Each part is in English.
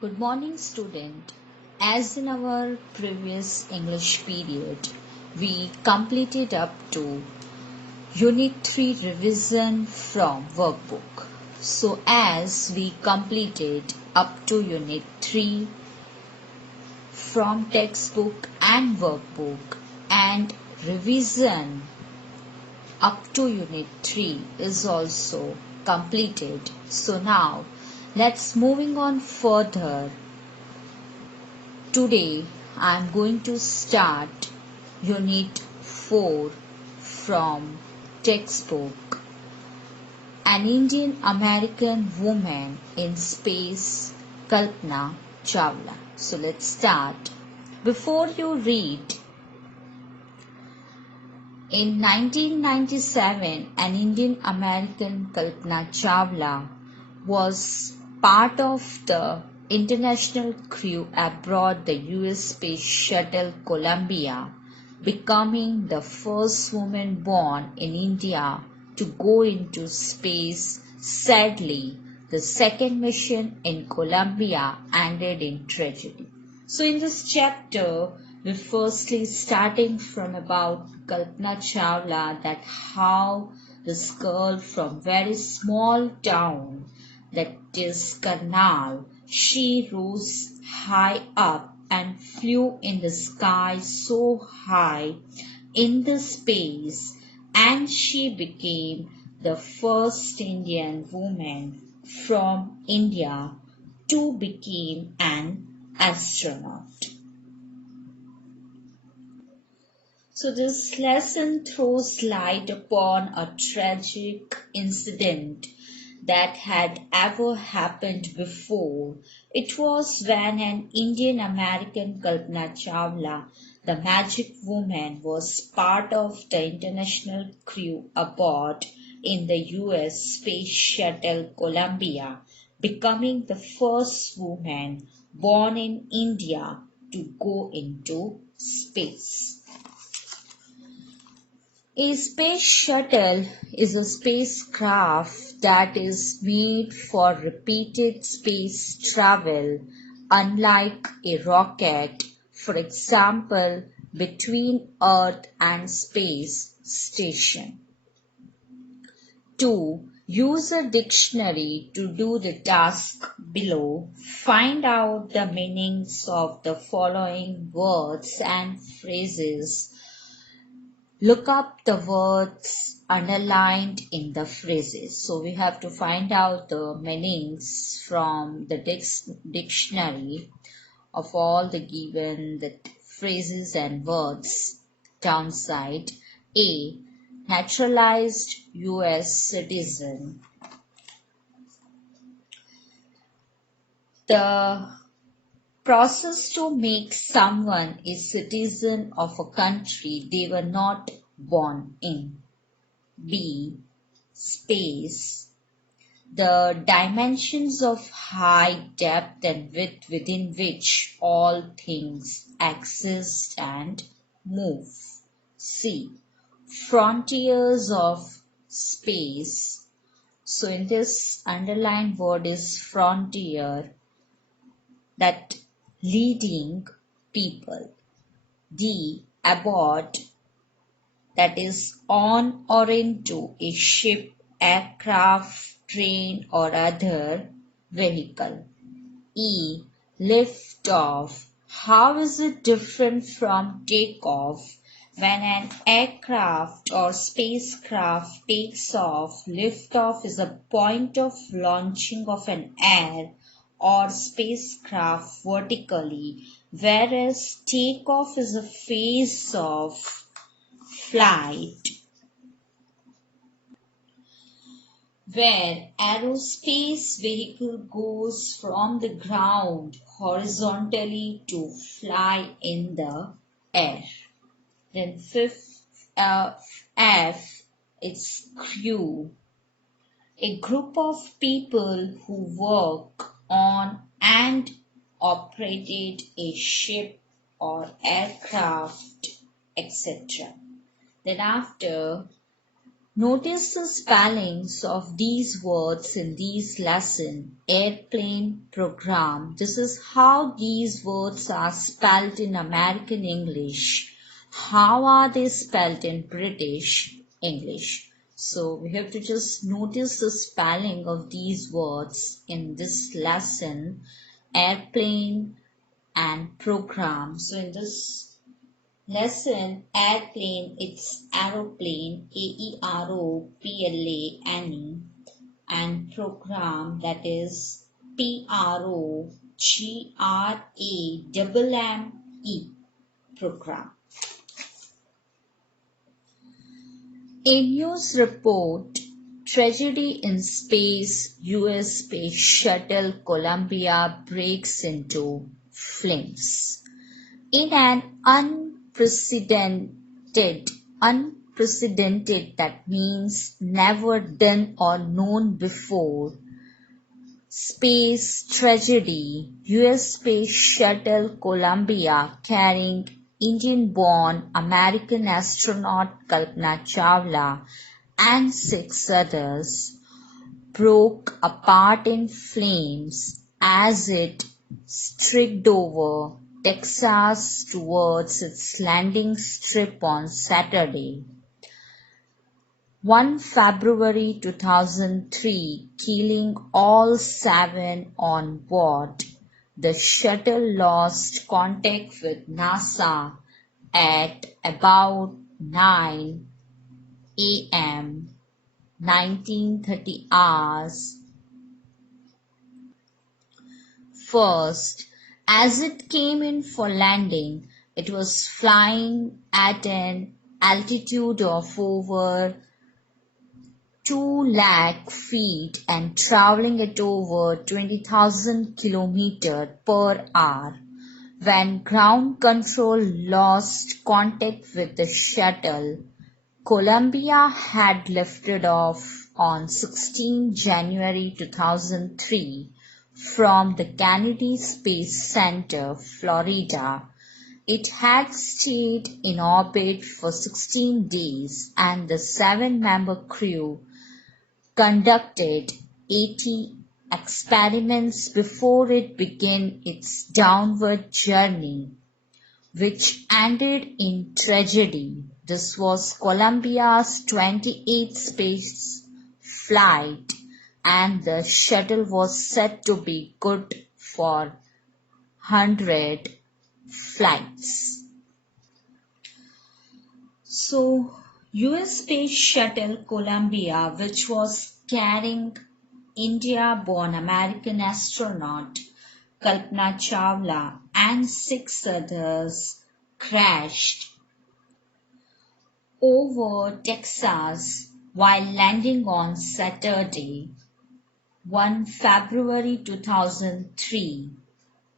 Good morning, student. As in our previous English period, we completed up to Unit 3 revision from workbook. So as we completed up to Unit 3 from textbook and workbook, and revision up to Unit 3 is also completed. So now let's moving on further. Today I am going to start Unit 4 from textbook, An Indian American Woman in Space, Kalpana Chawla. So let's start. Before you read, in 1997, an Indian American, Kalpana Chawla, was part of the international crew aboard the US Space Shuttle Columbia, becoming the first woman born in India to go into space. Sadly, the second mission in Columbia ended in tragedy. So in this chapter, we're firstly starting from about Kalpana Chawla, that how this girl from very small town, that is Karnal, she rose high up and flew in the sky so high in the space, and she became the first Indian woman from India to become an astronaut. So this lesson throws light upon a tragic incident that had ever happened before. It was when an Indian American, Kalpana Chawla, the magic woman, was part of the international crew aboard in the US Space Shuttle Columbia, becoming the first woman born in India to go into space. A space shuttle is a spacecraft that is made for repeated space travel, unlike a rocket, for example, between Earth and space station. 2. Use a dictionary to do the task below. Find out the meanings of the following words and phrases. Look up the words underlined in the phrases. So we have to find out the meanings from the dictionary of all the given the phrases and words downside. A. Naturalized US citizen. The process to make someone a citizen of a country they were not born in. B. Space. The dimensions of height, depth and width within which all things exist and move. C. Frontiers of space. So in this underlined word is frontier, that leading people. D. Aboard, that is on or into a ship, aircraft, train or other vehicle. E. Lift off. How is it different from takeoff? When an aircraft or spacecraft takes off, liftoff is a point of launching of an air or spacecraft vertically, whereas takeoff is a phase of flight where aerospace vehicle goes from the ground horizontally to fly in the air. Then fifth F, it's crew, a group of people who work on and operated a ship or aircraft, etc. Then after Notice the spellings of these words in this lesson. Airplane, program. This is how these words are spelled in American English. How are they spelled in British English? So we have to just notice the spelling of these words in this lesson. Airplane and program. So in this lesson, airplane, it's aeroplane, Aeroplane, and program, that is Programme, program. A news report, tragedy in space, US space shuttle Columbia breaks into flames. In an unprecedented, that means never done or known before, space tragedy, US space shuttle Columbia carrying Indian-born American astronaut Kalpana Chawla and 6 others broke apart in flames as it streaked over Texas towards its landing strip on Saturday, 1 February 2003, killing all 7 on board. The shuttle lost contact with NASA at about 9 a.m. 1930 hours. First, as it came in for landing, it was flying at an altitude of over 2 lakh feet and traveling at over 20,000 kilometers per hour. When ground control lost contact with the shuttle, Columbia had lifted off on 16 January 2003 from the Kennedy Space Center, Florida. It had stayed in orbit for 16 days and the 7-member crew conducted 80 experiments before it began its downward journey, which ended in tragedy. This was Columbia's 28th space flight, and the shuttle was said to be good for 100 flights. So, US Space Shuttle Columbia, which was carrying India-born American astronaut Kalpana Chawla and 6 others, crashed over Texas while landing on Saturday, 1 February 2003,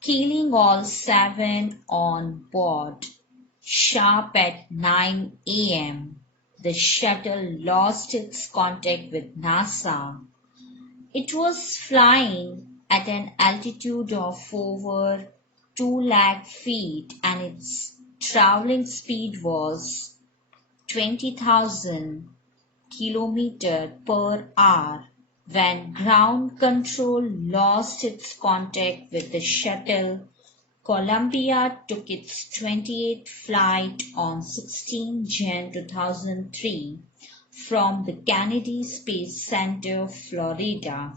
killing all 7 on board. Sharp at 9 a.m., the shuttle lost its contact with NASA. It was flying at an altitude of over 2 lakh feet and its traveling speed was 20,000 kilometers per hour. When ground control lost its contact with the shuttle, Columbia took its 28th flight on 16 Jan 2003 from the Kennedy Space Center, Florida.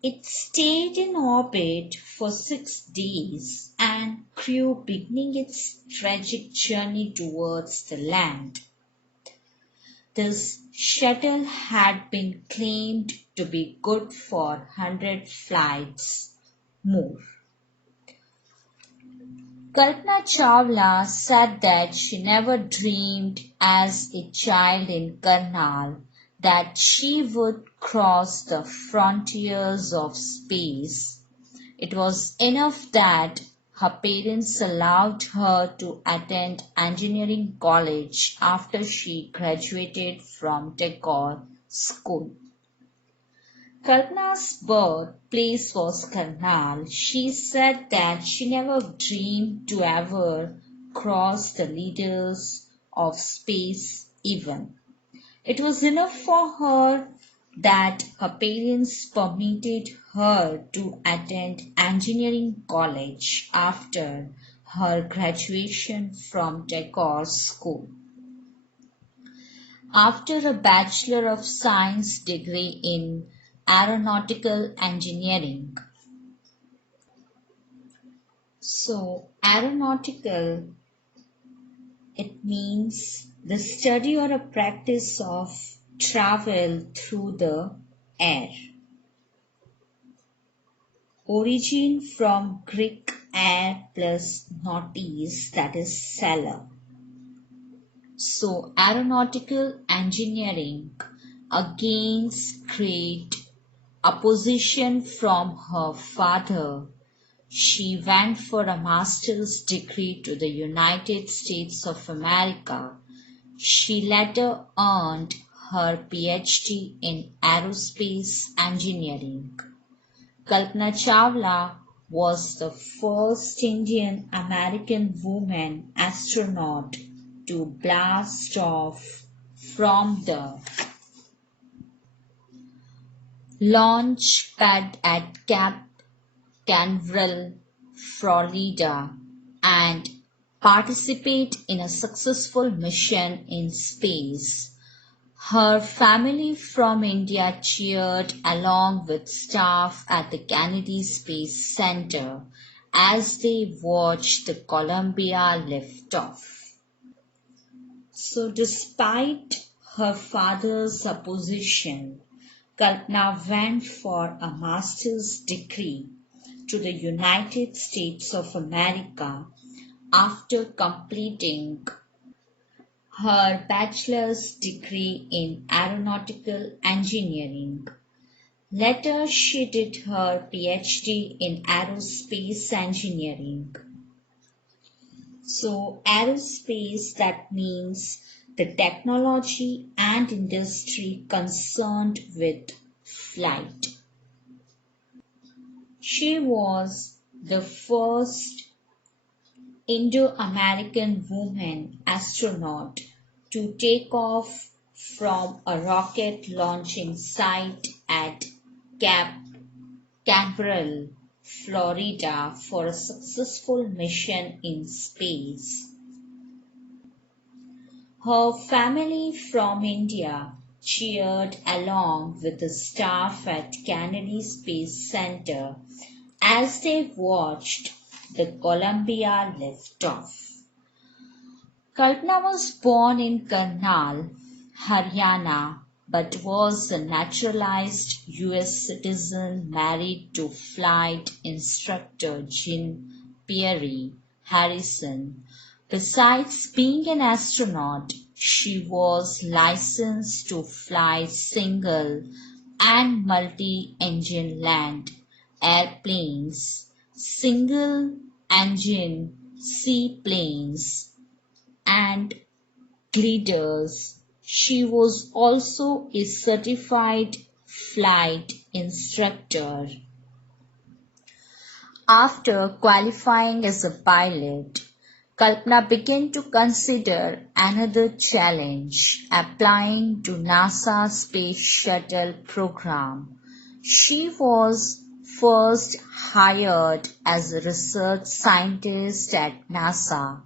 It stayed in orbit for 6 days and crew beginning its tragic journey towards the land. This shuttle had been claimed to be good for 100 flights more. Kalpana Chawla said that she never dreamed as a child in Karnal that she would cross the frontiers of space. It was enough that her parents allowed her to attend engineering college after she graduated from Tagore School. Kalpana's birthplace was Karnal. She said that she never dreamed to ever cross the leaders of space even. It was enough for her that her parents permitted her to attend engineering college after her graduation from decor school. After a Bachelor of Science degree in aeronautical engineering. So, aeronautical, it means the study or a practice of travel through the air. Origin from Greek air plus nautis, that is sailor. So aeronautical engineering against great opposition from her father. She went for a master's degree to the United States of America. She later earned her PhD in aerospace engineering. Kalpana Chawla was the first Indian American woman astronaut to blast off from the launch pad at Cape Canaveral, Florida, and participate in a successful mission in space. Her family from India cheered along with staff at the Kennedy Space Center as they watched the Columbia liftoff. So despite her father's opposition, Kalpana went for a master's degree to the United States of America after completing her bachelor's degree in aeronautical engineering. Later, she did her PhD in aerospace engineering. So, aerospace, that means the technology and industry concerned with flight. She was the first Indo-American woman astronaut to take off from a rocket launching site at Cape Canaveral, Florida for a successful mission in space. Her family from India cheered along with the staff at Kennedy Space Center as they watched the Columbia liftoff. Kalpana was born in Karnal, Haryana, but was a naturalized US citizen married to flight instructor Jean-Pierre Harrison. Besides being an astronaut, she was licensed to fly single and multi-engine land airplanes, single-engine seaplanes, and gliders. She was also a certified flight instructor. After qualifying as a pilot, Kalpana began to consider another challenge, applying to NASA Space Shuttle program. She was first hired as a research scientist at NASA.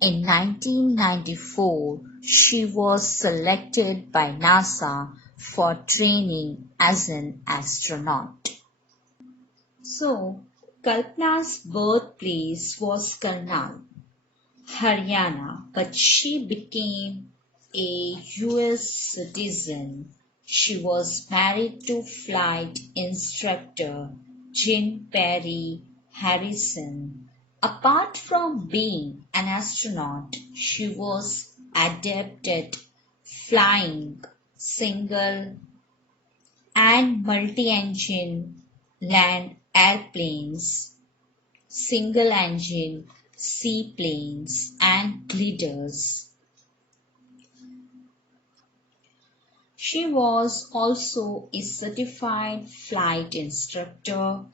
In 1994, she was selected by NASA for training as an astronaut. So, Kalpana's birthplace was Karnal, Haryana, but she became a US citizen. She was married to flight instructor Jean-Pierre Harrison. Apart from being an astronaut, she was adept at flying single and multi-engine land airplanes, single-engine seaplanes, and gliders. She was also a certified flight instructor.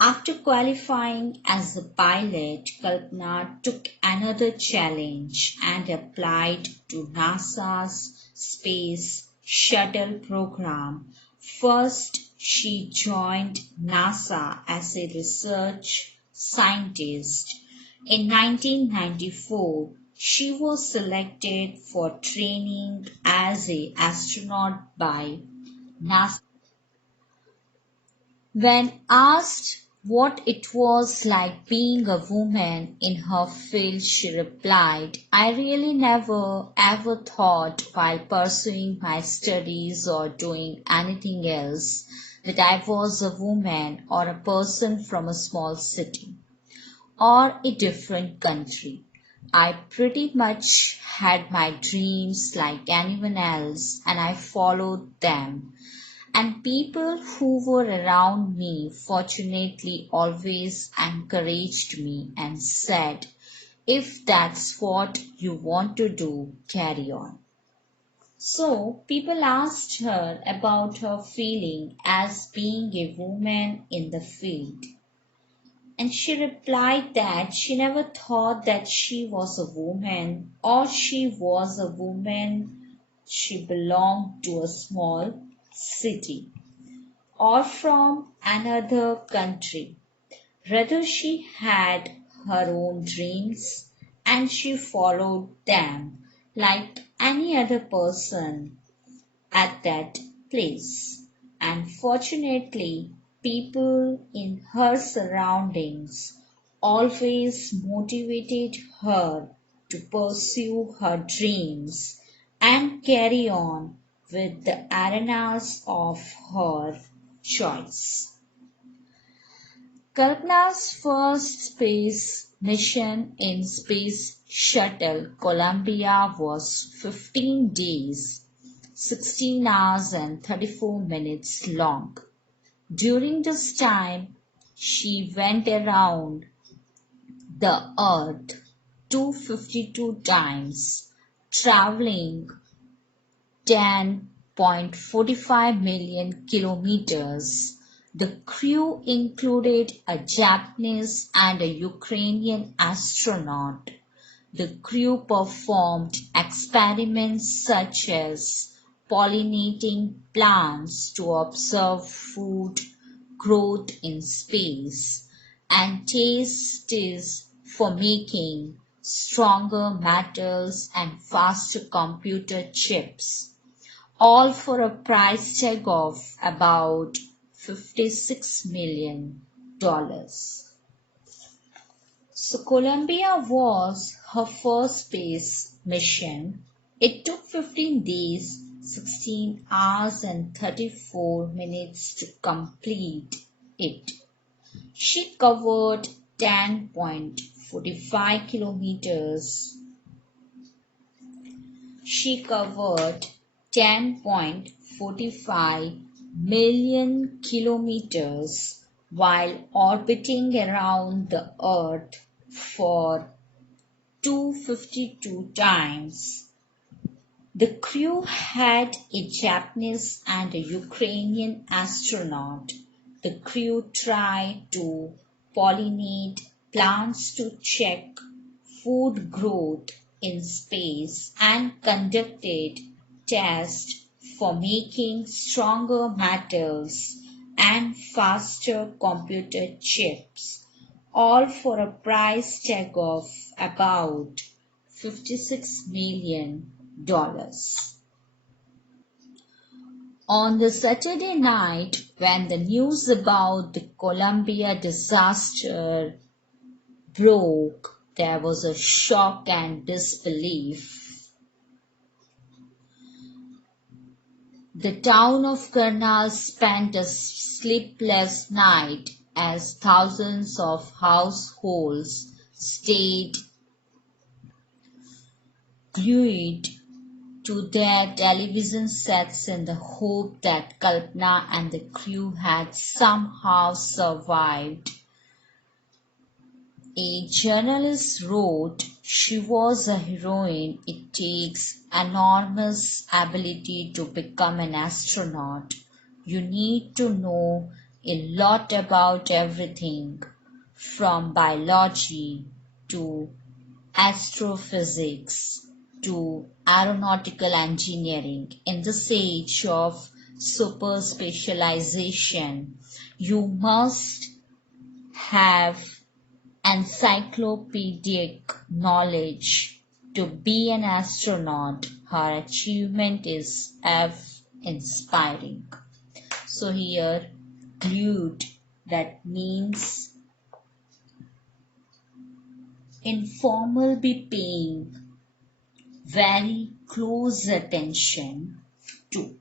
After qualifying as a pilot, Kalpana took another challenge and applied to NASA's space shuttle program. First, she joined NASA as a research scientist. In 1994, she was selected for training as an astronaut by NASA. When asked what it was like being a woman in her field, she replied, I really never ever thought while pursuing my studies or doing anything else that I was a woman or a person from a small city or a different country. I pretty much had my dreams like anyone else and I followed them. And people who were around me fortunately always encouraged me and said, if that's what you want to do, carry on. So people asked her about her feeling as being a woman in the field. And she replied that she never thought that she was a woman or she was a woman. She belonged to a small city or from another country. Rather, she had her own dreams and she followed them like any other person at that place. And fortunately, people in her surroundings always motivated her to pursue her dreams and carry on with the arenas of her choice. Kalpana's first space mission in Space Shuttle Columbia was 15 days, 16 hours and 34 minutes long. During this time, she went around the Earth 252 times, traveling 10.45 million kilometers. The crew included a Japanese and a Ukrainian astronaut. The crew performed experiments such as pollinating plants to observe food growth in space and tests for making stronger metals and faster computer chips, all for a price tag of about $56 million. So Columbia was her first space mission. It took 15 days, 16 hours and 34 minutes to complete it. She covered 10.45 kilometers. She covered 10.45 million kilometers while orbiting around the Earth for 252 times. The crew had a Japanese and a Ukrainian astronaut. The crew tried to pollinate plants to check food growth in space and conducted tests for making stronger metals and faster computer chips, all for a price tag of about $56 million. On the Saturday night, when the news about the Columbia disaster broke, there was a shock and disbelief. The town of Karnal spent a sleepless night as thousands of households stayed glued to their television sets in the hope that Kalpana and the crew had somehow survived. A journalist wrote, "She was a heroine. It takes enormous ability to become an astronaut. You need to know a lot about everything, from biology to astrophysics." to aeronautical engineering. In this age of super specialization, you must have encyclopedic knowledge to be an astronaut. Her achievement is inspiring. So here, glued, that means informal, be paying very close attention to.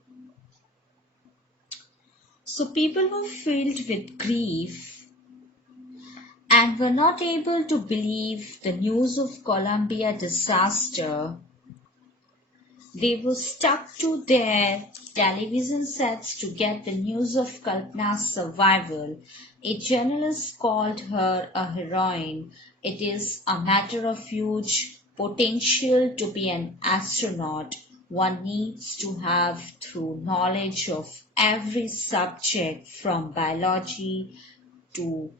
So people were filled with grief and were not able to believe the news of Columbia disaster. They were stuck to their television sets to get the news of Kalpana's survival. A journalist called her a heroine. It is a matter of huge potential to be an astronaut. One needs to have through knowledge of every subject from biology to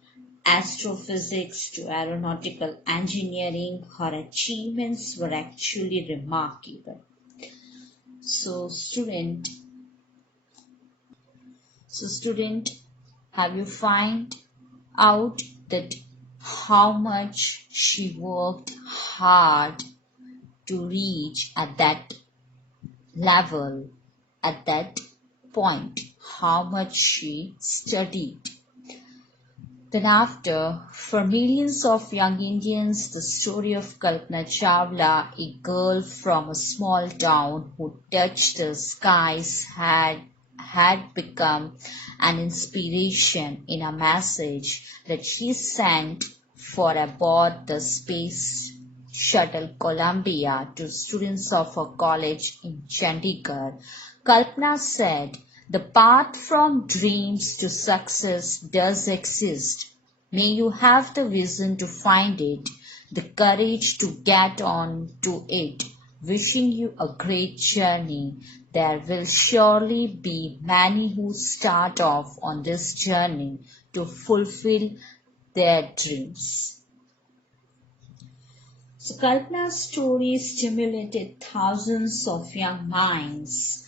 astrophysics to aeronautical engineering. Her achievements were actually remarkable. So student, have you find out that how much she worked hard to reach at that level, at that point, how much she studied? Then after, for millions of young Indians, the story of Kalpana Chawla, a girl from a small town who touched the skies, had become an inspiration in a message that she sent for aboard the space shuttle Columbia to students of a college in Chandigarh. Kalpana said, "The path from dreams to success does exist. May you have the vision to find it, the courage to get on to it. Wishing you a great journey. There will surely be many who start off on this journey to fulfill their dreams." So Kalpana's story stimulated thousands of young minds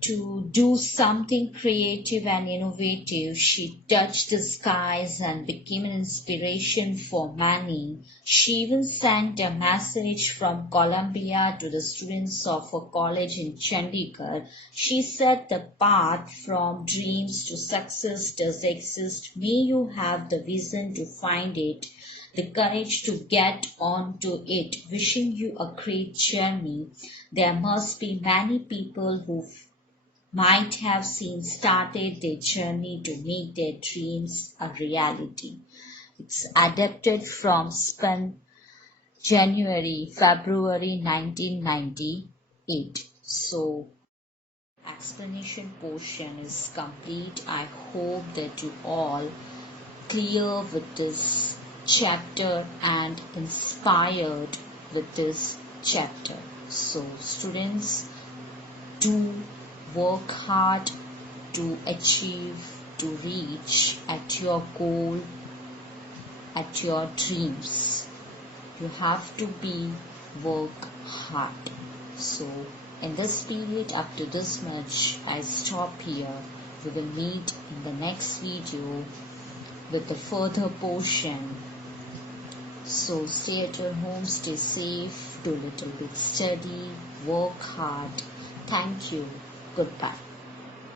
to do something creative and innovative. She touched the skies and became an inspiration for many. She even sent a message from Columbia to the students of a college in Chandigarh. She said, "The path from dreams to success does exist. May you have the vision to find it, the courage to get on to it. Wishing you a great journey. There must be many people who might have started their journey to make their dreams a reality." It's adapted from Spun, February 1998. So, explanation portion is complete. I hope that you all clear with this chapter and inspired with this chapter. So, students, do work hard to achieve, to reach at your goal, at your dreams. You have to work hard. So in this period, up to this much, I stop here. We will meet in the next video with the further portion. So stay at your home, stay safe, do a little bit study, work hard. Thank you. Goodbye.